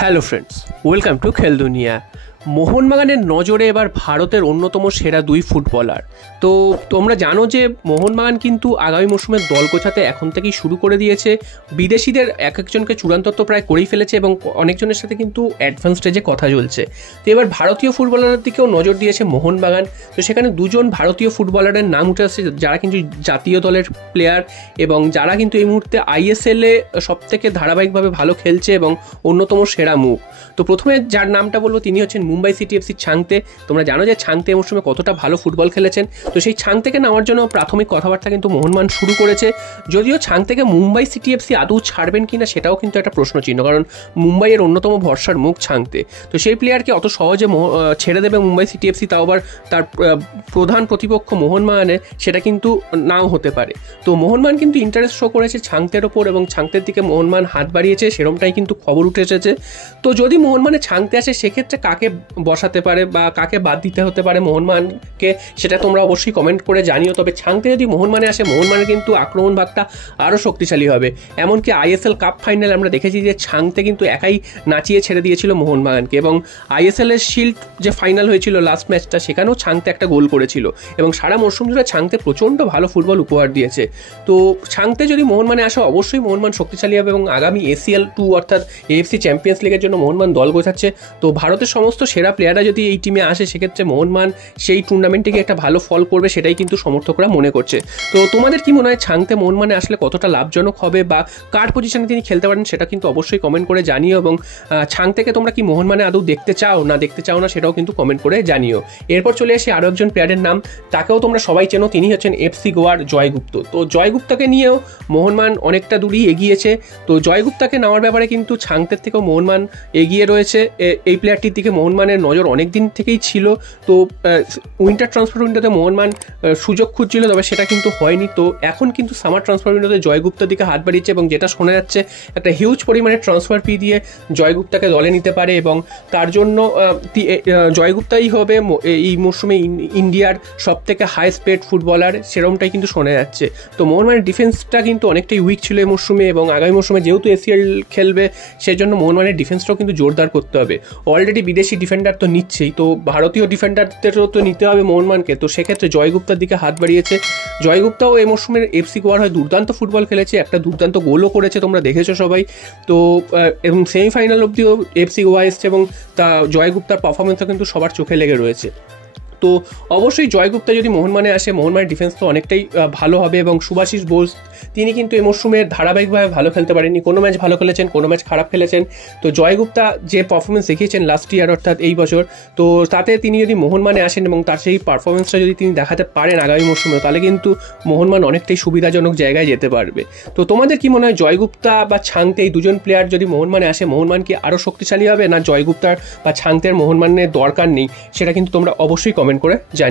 Hello friends, welcome to খেল দুনিয়া। মোহনবাগানের নজরে এবার ভারতের অন্যতম সেরা দুই ফুটবলার। তো তোমরা জানো যে মোহনবাগান কিন্তু আগামী মরশুমের দল গোছাতে এখন থেকেই শুরু করে দিয়েছে। বিদেশিদের এক একজনকে চূড়ান্ত তো প্রায় করেই ফেলেছে এবং অনেকজনের সাথে কিন্তু অ্যাডভান্স স্টেজে কথা চলছে। তো এবার ভারতীয় ফুটবলারের দিকেও নজর দিয়েছে মোহনবাগান। তো সেখানে দুজন ভারতীয় ফুটবলারের নাম উঠে আসছে যারা কিন্তু জাতীয় দলের প্লেয়ার এবং যারা কিন্তু এই মুহূর্তে আইএসএলে সবথেকে ধারাবাহিকভাবে ভালো খেলছে এবং অন্যতম সেরা মুখ। তো প্রথমে যার নামটা বলবো তিনি হচ্ছেন মুম্বাই সিটি এফসি ছাংতে। তোমরা জানো যে ছাংতে এই মরশুমে কতটা ভালো ফুটবল খেলেছেন। তো সেই ছাং থেকে নেওয়ার জন্য প্রাথমিক কথাবার্তা কিন্তু মোহনবাগান শুরু করেছে। যদিও ছাং থেকে মুম্বাই সিটি এফসি আদৌ ছাড়বেন কিনা সেটাও কিন্তু একটা প্রশ্নচিহ্ন, কারণ মুম্বাইয়ের অন্যতম ভরসার মুখ ছাংতে। তো সেই প্লেয়ারকে অত সহজে ছেড়ে দেবে মুম্বাই সিটি এফসি, তাও আবার তার প্রধান প্রতিপক্ষ মোহনবাগানে, সেটা কিন্তু নাও হতে পারে। তো মোহনবাগান কিন্তু ইন্টারেস্ট শো করেছে ছাংতের ওপর এবং ছাংতের দিকে মোহনবাগান হাত বাড়িয়েছে, সেরকমটাই কিন্তু খবর উঠে এসেছে। তো যদি মোহনবাগানে ছাংতে আসে সেক্ষেত্রে কাকে বসাতে পারে বা কাকে বাদ দিতে হতে পারে মোহনবাগানকে, সেটা তোমরা অবশ্যই কমেন্ট করে জানিও। তবে ছাংতে যদি মোহনবাগানে আসে, মোহনবাগানের কিন্তু আক্রমণ ভাগটা আরও শক্তিশালী হবে। এমনকি আইএসএল কাপ ফাইনালে আমরা দেখেছি যে ছাংতে কিন্তু একাই নাচিয়ে ছেড়ে দিয়েছিল মোহনবাগানকে, এবং আইএসএলের শিল্ড যে ফাইনাল হয়েছিল লাস্ট ম্যাচটা, সেখানেও ছাংতে একটা গোল করেছিল এবং সারা মরশুম জুড়ে ছাংতে প্রচণ্ড ভালো ফুটবল উপহার দিয়েছে। তো ছাংতে যদি মোহনবাগানে আসে, অবশ্যই মোহনবাগান শক্তিশালী হবে এবং আগামী এসিএল 2 অর্থাৎ এএফসি চ্যাম্পিয়ন্স লিগের জন্য মোহনবাগান দল গোছাচ্ছে। তো ভারতের সমস্ত সেরা প্লেয়াররা যদি এই টিমে আসে, সেক্ষেত্রে মোহনবাগান সেই টুর্নামেন্টে একটা ভালো ফল করবে, সেটাই কিন্তু সমর্থকরা মনে করছে। তো তোমাদের কি মনে হয় ছাংতে মোহনবাগানে আসলে কতটা লাভজনক হবে বা কার পজিশনে তিনি খেলতে পারেন, সেটা কিন্তু অবশ্যই কমেন্ট করে জানিও। এবং ছাং থেকে তোমরা কি মোহনবাগানে আদৌ দেখতে চাও না সেটাও কিন্তু কমেন্ট করে জানিও। এরপর চলে আসি আরও একজন প্লেয়ারের নাম, তাকেও তোমরা সবাই চেনো, তিনি হচ্ছেন এফসি গোয়ার জয়গুপ্ত। তো জয়গুপ্তাকে নিয়েও মোহনবাগান অনেকটা দূরই এগিয়েছে। তো জয়গুপ্তাকে নেওয়ার ব্যাপারে কিন্তু ছাংতের থেকেও মোহনবাগান এগিয়ে রয়েছে। এই প্লেয়ারটির দিকে মোহনবাগানের নজর অনেক দিন থেকেই ছিল। তো উইন্টার ট্রান্সফার উইন্ডোতে মোহনবাগান সুযোগ খুঁজছিল, তবে সেটা কিন্তু হয়নি। তো এখন কিন্তু সামার ট্রান্সফার উইন্ডোতে জয়গুপ্তার দিকে হাত বাড়িয়েছে এবং যেটা শোনা যাচ্ছে একটা হিউজ পরিমাণে ট্রান্সফার ফি দিয়ে জয়গুপ্তাকে দলে নিতে পারে এবং তার জন্য জয়গুপ্তাই হবে এই মরশুমে ইন্ডিয়ার সবথেকে হাইস্ট পেড ফুটবলার, সেরকমটাই কিন্তু শোনা যাচ্ছে। তো মোহনবাগানের ডিফেন্সটা কিন্তু অনেকটাই উইক ছিল এই মরশুমে এবং আগামী মরশুমে যেহেতু এসিএল খেলবে, সেই জন্য মোহনবাগানের ডিফেন্সটাও কিন্তু জোরদার করতে হবে। অলরেডি বিদেশি ডিফেন্ডার তো নিচ্ছেই, তো ভারতীয় ডিফেন্ডারদেরও তো নিতে হবে মোহনবাগানকে। তো সেক্ষেত্রে জয়গুপ্তার দিকে হাত বাড়িয়েছে। জয়গুপ্তাও এই মরশুমের এফসি গোয়ার হয়ে দুর্দান্ত ফুটবল খেলেছে, একটা দুর্দান্ত গোলও করেছে, তোমরা দেখেছো সবাই। তো এবং সেমিফাইনাল অবধিও এফসি গোয়া এসছে এবং তা জয়গুপ্তার পারফরমেন্সও কিন্তু সবার চোখে লেগে রয়েছে। তো অবশ্যই জয়গুপ্তা যদি মোহনবাগানে আসে, মোহনবাগানের ডিফেন্স তো অনেকটাই ভালো হবে এবং সুভাশিস বোস তিনি কিন্তু এই মরশুমে ধারাবাহিকভাবে ভালো খেলতে পারেননি, কোনো ম্যাচ ভালো খেলেছেন, কোনো ম্যাচ খারাপ খেলেছেন। তো জয়গুপ্তা যে পারফরমেন্স দেখিয়েছেন লাস্ট ইয়ার অর্থাৎ এই বছর, তো তাতে তিনি যদি মোহনবাগানে আসেন এবং তার সেই পারফরমেন্সটা যদি তিনি দেখাতে পারেন আগামী মরশুমে, তাহলে কিন্তু মোহনবাগান অনেকটাই সুবিধাজনক জায়গায় যেতে পারবে। তো তোমাদের কি মনে হয়, জয়গুপ্তা বা ছাংতে এই দুজন প্লেয়ার যদি মোহনবাগানে আসে, মোহনবাগান কি আরও শক্তিশালী হবে, না জয়গুপ্তার বা ছাংতের মোহনবাগানের দরকার নেই, সেটা কিন্তু তোমরা অবশ্যই কমেন্ট করে জানিও।